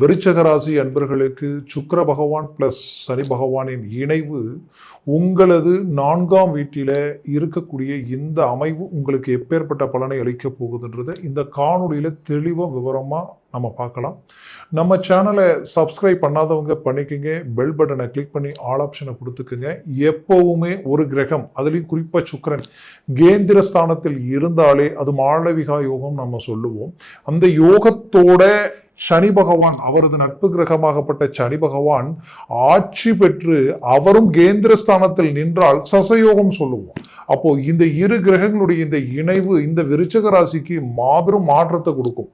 விருச்சகராசி அன்பர்களுக்கு சுக்கர பகவான் பிளஸ் சனி பகவானின் இணைவு உங்களது நான்காம் வீட்டில் இருக்கக்கூடிய இந்த அமைவு உங்களுக்கு எப்பேற்பட்ட பலனை அளிக்க போகுதுன்றதை இந்த காணொலியில் தெளிவாக விவரமாக நம்ம பார்க்கலாம். நம்ம சேனலை சப்ஸ்கிரைப் பண்ணாதவங்க பண்ணிக்கோங்க. பெல் பட்டனை கிளிக் பண்ணி ஆல் ஆப்ஷனை கொடுத்துக்குங்க. எப்பவுமே ஒரு கிரகம் அதுலேயும் குறிப்பாக சுக்கரன் கேந்திர ஸ்தானத்தில் இருந்தாலே அது மாளவிகா யோகம் நம்ம சொல்லுவோம். அந்த யோகத்தோட சனி பகவான் அவரது நட்பு கிரகமாகப்பட்ட சனி பகவான் ஆட்சி பெற்று அவரும் கேந்திரஸ்தானத்தில் நின்றால் சசயோகம் சொல்லுவோம். அப்போ இந்த இரு கிரகங்களுடைய இந்த இணைவு இந்த விருச்சக ராசிக்கு மாபெரும் மாற்றத்தை கொடுக்கும்.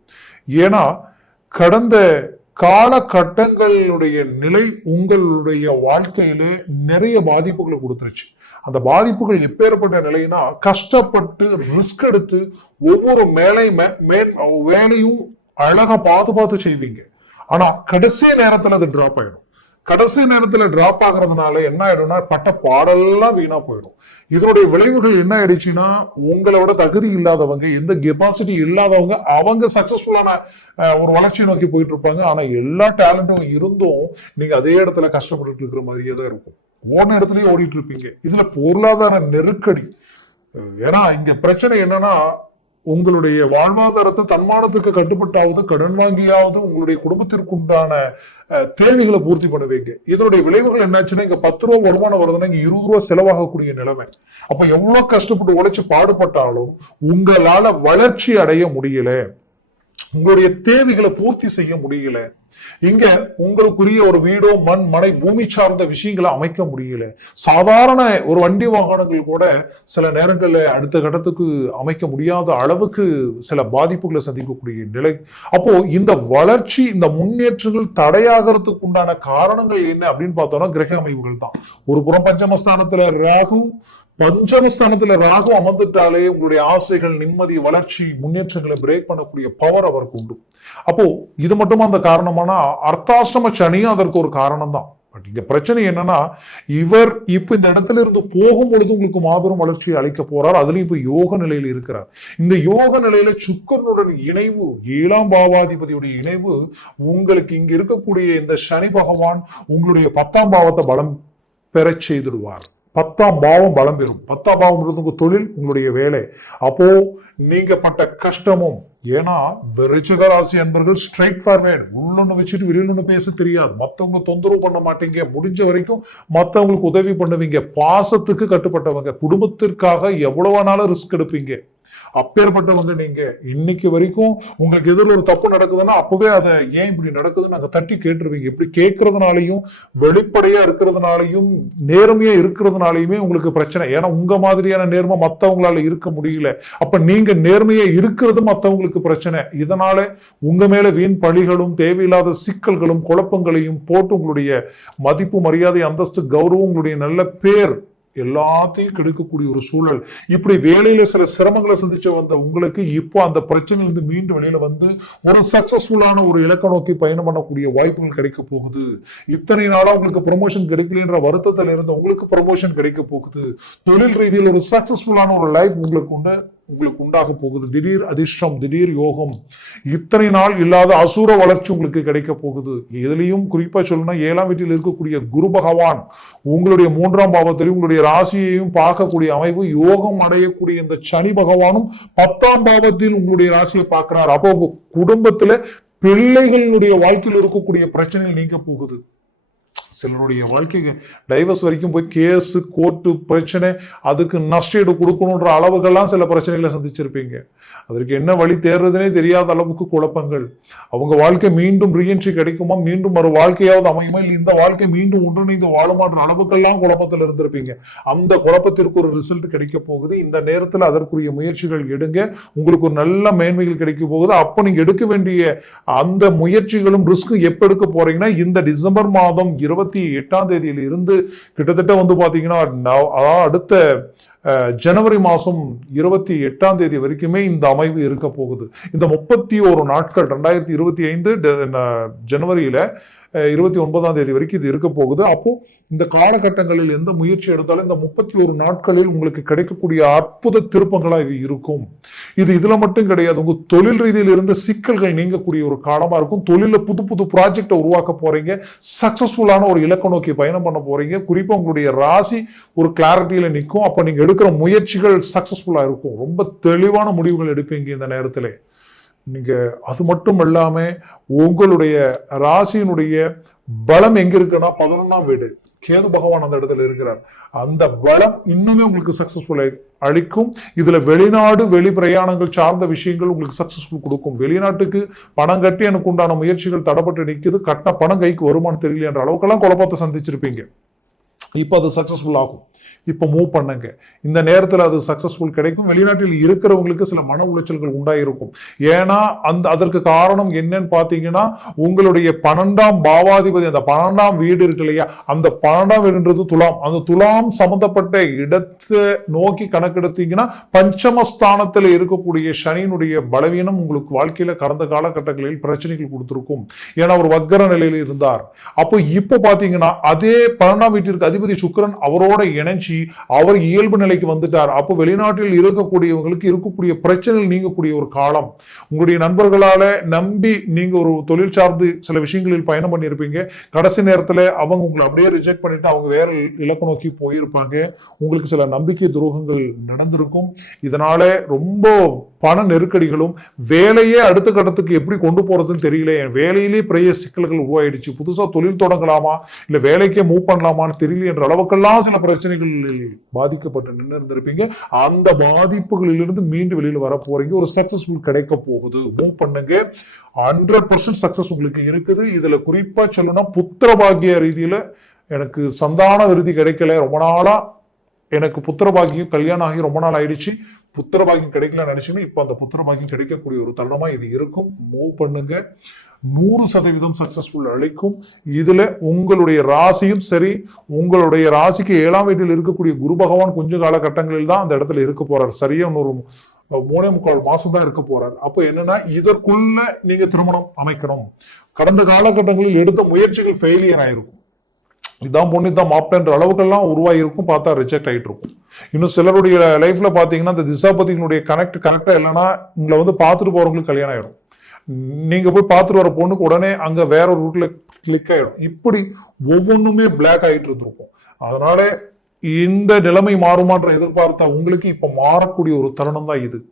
ஏன்னா கடந்த காலகட்டங்களுடைய நிலை உங்களுடைய வாழ்க்கையிலே நிறைய பாதிப்புகளை கொடுத்துருச்சு. அந்த பாதிப்புகள் எப்பேற்பட்ட நிலைனா கஷ்டப்பட்டு ரிஸ்க் எடுத்து ஒவ்வொரு மேலை மே- வேலையும் அழகா பார்த்து பார்த்து செய்வீங்க. ஆனா கடைசி நேரத்துல அது டிராப் ஆயிடும். கடைசி நேரத்துல டிராப் ஆகுறதுனால என்ன ஆயிடும்னா பட்ட பாடெல்லாம் வீணா போயிடும். இதனுடைய விளைவுகள் என்ன ஆயிடுச்சுன்னா உங்களோட தகுதி இல்லாதவங்க எந்த கெபாசிட்டி இல்லாதவங்க அவங்க சக்சஸ்ஃபுல்லான ஒரு வளர்ச்சியை நோக்கி போயிட்டு இருப்பாங்க. ஆனா எல்லா டேலண்டும் இருந்தும் நீங்க அதே இடத்துல கஷ்டப்பட்டு இருக்கிற மாதிரியே தான் இருக்கும். ஓன இடத்துலயே ஓடிட்டு இருப்பீங்க. இதுல பொருளாதார நெருக்கடி. ஏன்னா இங்க பிரச்சனை என்னன்னா உங்களுடைய வாழ்வாதாரத்தை தன்மானத்துக்கு கட்டுப்பட்டாவது கடன் வாங்கியாவது உங்களுடைய குடும்பத்திற்கு உண்டான தேவைகளை பூர்த்தி பண்ணுவீங்க. இதனுடைய விளைவுகள் என்னாச்சுன்னா இங்க பத்து ரூபா வருமானம் வருதுன்னா இங்க இருபது ரூபா செலவாகக்கூடிய நிலைமை. அப்ப எவ்வளவு கஷ்டப்பட்டு உழைச்சு பாடுபட்டாலும் உங்களால வளர்ச்சி அடைய முடியல. உங்களுடைய தேவைகளை பூர்த்தி செய்ய முடியல. இங்க உங்களுக்குரிய ஒரு வீடோ மண் மனை பூமி சார்ந்த விஷயங்களை அமைக்க முடியல. சாதாரண ஒரு வண்டி வாகனங்கள் கூட சில நேரங்களில் அடுத்த கட்டத்துக்கு அமைக்க முடியாத அளவுக்கு சில பாதிப்புகளை சந்திக்கக்கூடிய நிலை. அப்போ இந்த வளர்ச்சி இந்த முன்னேற்றங்கள் தடையாகிறதுக்கு உண்டான காரணங்கள் என்ன அப்படின்னு பார்த்தோம்னா கிரக அமைவுகள் தான். ஒரு புறம் பஞ்சமஸ்தானத்துல ராகு பஞ்சமஸ்தானத்துல ராகு அமர்ந்துட்டாலே உங்களுடைய ஆசைகள் நிம்மதி வளர்ச்சி முன்னேற்றங்களை பிரேக் பண்ணக்கூடிய பவர் அவருக்கு உண்டு. அப்போ இது மட்டும் அந்த காரணமானா அர்த்தாஷ்டம சனியும் அதற்கு ஒரு காரணம் தான் பட் இங்க பிரச்சனை என்னன்னா இவர் இப்ப இந்த இடத்துல இருந்து போகும் பொழுது உங்களுக்கு மாபெரும் வளர்ச்சியை அளிக்க போறார். அதுலயும் இப்ப யோக நிலையில இருக்கிறார். இந்த யோக நிலையில சுக்கரனுடன் இணைவு ஏழாம் பாவாதிபதியுடைய இணைவு உங்களுக்கு இங்க இருக்கக்கூடிய இந்த சனி பகவான் உங்களுடைய பத்தாம் பாவத்தை பலம் பெறச் செய்திடுவார். பத்தாம் பாவம் பலம் பெறும். பத்தாம் பாவம் உங்க தொழில் உங்களுடைய வேலை. அப்போ நீங்க பட்ட கஷ்டமும் ஏன்னா விருச்சிக ராசி அன்பர்கள் ஸ்ட்ரைட் ஃபார்வேர்டு உள்ளொன்னு வச்சுட்டு வெளியில் பேச தெரியாது. மற்றவங்க தொந்தரவு பண்ண மாட்டீங்க. முடிஞ்ச வரைக்கும் மற்றவங்களுக்கு உதவி பண்ணுவீங்க. பாசத்துக்கு கட்டுப்பட்டவங்க. குடும்பத்திற்காக எவ்வளவு நாளும் ரிஸ்க் எடுப்பீங்க. அப்பேற்பட்டவங்க நீங்க இன்னைக்கு வரைக்கும் உங்களுக்கு எதிரில் ஒரு தப்பு நடக்குதுன்னா அப்பவே அதை ஏன் இப்படி நடக்குதுன்னு நாங்க தட்டி கேட்டுருவீங்க. இப்படி கேட்கறதுனாலையும் வெளிப்படையா இருக்கிறதுனாலையும் நேர்மையா இருக்கிறதுனாலையுமே உங்களுக்கு பிரச்சனை. ஏன்னா உங்க மாதிரியான நேர்மை மத்தவங்களால இருக்க முடியல. அப்ப நீங்க நேர்மையா இருக்கிறது மத்தவங்களுக்கு பிரச்சனை. இதனால உங்க மேல வீண் பழிகளும் தேவையில்லாத சிக்கல்களும் குழப்பங்களையும் போட்டு உங்களுடைய மதிப்பு மரியாதை அந்தஸ்து கௌரவம் உங்களுடைய நல்ல பேர் எல்லாத்தையும் கெடுக்கக்கூடிய ஒரு சூழல். இப்படி வேலையில சில சிரமங்களை சந்திச்சு வந்த உங்களுக்கு இப்போ அந்த பிரச்சனையில இருந்து மீண்டும் வெளியில வந்து ஒரு சக்சஸ்ஃபுல்லான ஒரு இலக்க நோக்கி பயணம் பண்ணக்கூடிய வாய்ப்புகள் கிடைக்க போகுது. இத்தனை நாளா உங்களுக்கு ப்ரொமோஷன் கிடைக்கலன்ற வருத்தத்தில் இருந்து உங்களுக்கு ப்ரொமோஷன் கிடைக்க போகுது. தொழில் ரீதியில் ஒரு சக்சஸ்ஃபுல்லான ஒரு லைஃப் உங்களுக்கு உண்டு. உங்களுக்கு உண்டாக போகுது. திடீர் அதிர்ஷ்டம் திடீர் யோகம். இத்தனை நாள் இல்லாத அசுர வளர்ச்சி உங்களுக்கு கிடைக்க போகுது. இதுலயும் குறிப்பா சொல்லணும்னா ஏழாம் வீட்டில் இருக்கக்கூடிய குரு பகவான் உங்களுடைய மூன்றாம் பாவத்திலையும் உங்களுடைய ராசியையும் பார்க்கக்கூடிய அமைவு யோகம் அடையக்கூடிய இந்த சனி பகவானும் பத்தாம் பாவத்தில் உங்களுடைய ராசியை பார்க்கிறார். அப்போ குடும்பத்துல பிள்ளைகளுடைய வாழ்க்கையில் இருக்கக்கூடிய பிரச்சனைகள் நீங்க போகுது. சிலருடைய வாழ்க்கைக்கு டைவர்ஸ் வரைக்கும் போய் கேஸ் கோர்ட்டு பிரச்சனை அதுக்கு நஷ்டஈடு கொடுக்கணுன்ற அளவுகள்லாம் சில பிரச்சனைகளை சந்திச்சிருப்பீங்க. அதற்கு என்ன வழி தேர்றதுனே தெரியாத அளவுக்கு குழப்பங்கள். அவங்க வாழ்க்கை மீண்டும் ரீஎன்ட்ரி கிடைக்குமா? மீண்டும் ஒரு வாழ்க்கையாவது அமையுமா? இல்லை இந்த வாழ்க்கை மீண்டும் ஒன்றிணைந்து வாழுமான்ற அளவுக்கெல்லாம் குழப்பத்தில் இருந்திருப்பீங்க. அந்த குழப்பத்திற்கு ஒரு ரிசல்ட் கிடைக்க போகுது. இந்த நேரத்தில் அதற்குரிய முயற்சிகள் எடுங்க. உங்களுக்கு ஒரு நல்ல மேன்மைகள் கிடைக்க போகுது. அப்போ நீங்கள் எடுக்க வேண்டிய அந்த முயற்சிகளும் ரிஸ்க்கும் எப்போ எடுக்க போறீங்கன்னா இந்த டிசம்பர் மாதம் இருபத்தி எட்டாம் தேதியில இருந்து கிட்டத்தட்ட வந்து பார்த்தீங்கன்னா நவ- அதாவது அடுத்த ஜனவரி மாதம் இருபத்தி எட்டாம் தேதி வரைக்குமே இந்த அமைவு இருக்க போகுது. இந்த முப்பத்தி ஒரு நாட்கள் ரெண்டாயிரத்தி இருபத்தி ஐந்து ஜனவரியில் இருபத்தி ஒன்பதாம் தேதி வரைக்கும் இது இருக்க போகுது. அப்போ இந்த காலகட்டங்களில் எந்த முயற்சி எடுத்தாலும் இந்த முப்பத்தி ஒரு நாட்களில் உங்களுக்கு கிடைக்கக்கூடிய அற்புத திருப்பங்களா இது இருக்கும். இது இதுல மட்டும் கிடையாது. உங்க தொழில் ரீதியில் இருந்த சிக்கல்கள் நீங்கக்கூடிய ஒரு காலமா இருக்கும். தொழில புது புது ப்ராஜெக்டை உருவாக்க போறீங்க. சக்சஸ்ஃபுல்லான ஒரு இலக்கை நோக்கி பயணம் பண்ண போறீங்க. குறிப்பா உங்களுடைய ராசி ஒரு கிளாரிட்டியில நிற்கும் அப்ப நீங்க எடுக்கிற முயற்சிகள் சக்சஸ்ஃபுல்லா இருக்கும். ரொம்ப தெளிவான முடிவுகள் எடுப்பீங்க இந்த நேரத்திலே. நீங்கள் அது மட்டும் இல்லாமல் உங்களுடைய ராசியினுடைய பலம் எங்கே இருக்குன்னா பதினொன்றாம் வீடு. கேது பகவான் அந்த இடத்துல இருக்கிறார். அந்த பலம் இன்னுமே உங்களுக்கு சக்சஸ்ஃபுல் அளிக்கும். இதில் வெளிநாடு வெளி பிரயாணங்கள் சார்ந்த விஷயங்கள் உங்களுக்கு சக்சஸ்ஃபுல் கொடுக்கும். வெளிநாட்டுக்கு பணம் கட்டி எனக்கு உண்டான முயற்சிகள் தடப்பட்டு நிற்கிது கட்டின பணம் கைக்கு வருமானம் தெரியல என்ற அளவுக்கெல்லாம் குழப்பத்தை சந்திச்சிருப்பீங்க. இப்போ அது சக்சஸ்ஃபுல் ஆகும். இப்போ மூவ் பண்ணுங்க. இந்த நேரத்தில் அது சக்சஸ்ஃபுல் கிடைக்கும். வெளிநாட்டில் இருக்கிறவங்களுக்கு சில மன உளைச்சல்கள் உண்டாயிருக்கும். ஏன்னா அந்த அதற்கு காரணம் என்னன்னு பார்த்தீங்கன்னா உங்களுடைய பன்னெண்டாம் பாவாதிபதி அந்த பன்னெண்டாம் வீடு இருக்கு இல்லையா? அந்த பன்னெண்டாம் வீடுன்றது துலாம். அந்த துலாம் சம்பந்தப்பட்ட இடத்தை நோக்கி கணக்கெடுத்தீங்கன்னா பஞ்சமஸ்தானத்தில் இருக்கக்கூடிய சனியினுடைய பலவீனம் உங்களுக்கு வாழ்க்கையில் கடந்த காலகட்டங்களில் பிரச்சனைகள் கொடுத்துருக்கும். ஏன்னா அவர் வக்கர நிலையில் இருந்தார். அப்போ இப்போ பார்த்தீங்கன்னா அதே பன்னெண்டாம் வீட்டிற்கு அதிபதி சுக்கரன் அவரோட இணை இணைஞ்சி அவர் இயல்பு நிலைக்கு வந்துட்டார். அப்போ வெளிநாட்டில் இருக்கக்கூடியவங்களுக்கு இருக்கக்கூடிய பிரச்சனைகள் நீங்கக்கூடிய ஒரு காலம். உங்களுடைய நண்பர்களால் நம்பி நீங்கள் ஒரு தொழில் சார்ந்து சில விஷயங்களில் பயணம் பண்ணியிருப்பீங்க. கடைசி நேரத்தில் அவங்க உங்களை அப்படியே ரிஜெக்ட் பண்ணிட்டு அவங்க வேற இலக்கு நோக்கி போயிருப்பாங்க. உங்களுக்கு சில நம்பிக்கை துரோகங்கள் நடந்திருக்கும். இதனால ரொம்ப பண நெருக்கடிகளும் வேலையே அடுத்த கட்டத்துக்கு எப்படி கொண்டு போறதுன்னு தெரியல. என் வேலையிலே பெரிய சிக்கல்கள் உருவாயிடுச்சு. புதுசாக தொழில் தொடங்கலாமா? இல்லை வேலைக்கே மூவ் பண்ணலாமான்னு தெரியல என்ற அளவுக்கெல்லாம் சில பிரச்சனைகளில் பாதிக்கப்பட்டு நின்று இருந்திருப்பீங்க. அந்த பாதிப்புகளிலிருந்து மீண்டு வெளியில் வர போறீங்க. ஒரு சக்சஸ்ஃபுல் கிடைக்க போகுது. மூவ் பண்ணுங்க. ஹண்ட்ரட் பர்சன்ட் சக்சஸ் உங்களுக்கு இருக்குது. இதுல குறிப்பா சொல்லணும்னா புத்திர பாக்கிய ரீதியில எனக்கு சந்தான விருதி கிடைக்கல. ரொம்ப நாளா எனக்கு புத்திர பாக்கியம் கல்யாணம் ஆகி ரொம்ப நாள் ஆயிடுச்சு. புத்திரபாகியம் கிடைக்கலன்னு கிடைக்கல நினைச்சீங்கன்னா இப்போ அந்த புத்திரபாகியம் கிடைக்கக்கூடிய ஒரு தருணமா இது இருக்கும். மூவ் பண்ணுங்க. நூறு சதவீதம் சக்சஸ்ஃபுல் அளிக்கும் இதுல உங்களுடைய ராசியும் சரி உங்களுடைய ராசிக்கு ஏழாம் வீட்டில் இருக்கக்கூடிய குரு பகவான் கொஞ்ச காலகட்டங்களில் தான் அந்த இடத்துல இருக்க போறார். சரியா ஒரு மூணே முக்கால் மாசம் தான் இருக்க போறார். அப்போ என்னன்னா இதற்குள்ள நீங்க திருமணம் அமைக்கணும். கடந்த காலகட்டங்களில் எடுத்த முயற்சிகள் ஃபெயிலியர் ஆயிருக்கும். இதான் பொண்ணு இதான் மாப்பிளன்ற அளவுக்கெல்லாம் உருவாகி இருக்கும் பார்த்தா ரிஜெக்ட் ஆகிட்டு இருக்கும் இன்னும் சிலருடைய லைஃப்ல பார்த்தீங்கன்னா இந்த திசாபதிகளுடைய கனெக்ட் கரெக்டா இல்லைன்னா உங்களை வந்து பார்த்துட்டு போகிறவங்களுக்கு கல்யாணம் ஆகிடும் நீங்க போய் பார்த்துட்டு வர பொண்ணுக்கு உடனே அங்க வேற ஒரு ரூட்ல கிளிக் ஆயிடும். இப்படி ஒவ்வொன்றுமே பிளாக் ஆகிட்டு இருந்திருக்கும். அதனால இந்த நிலைமை மாறுமான்ற எதிர்பார்த்தா உங்களுக்கு இப்ப மாறக்கூடிய ஒரு தருணம் தான் இது.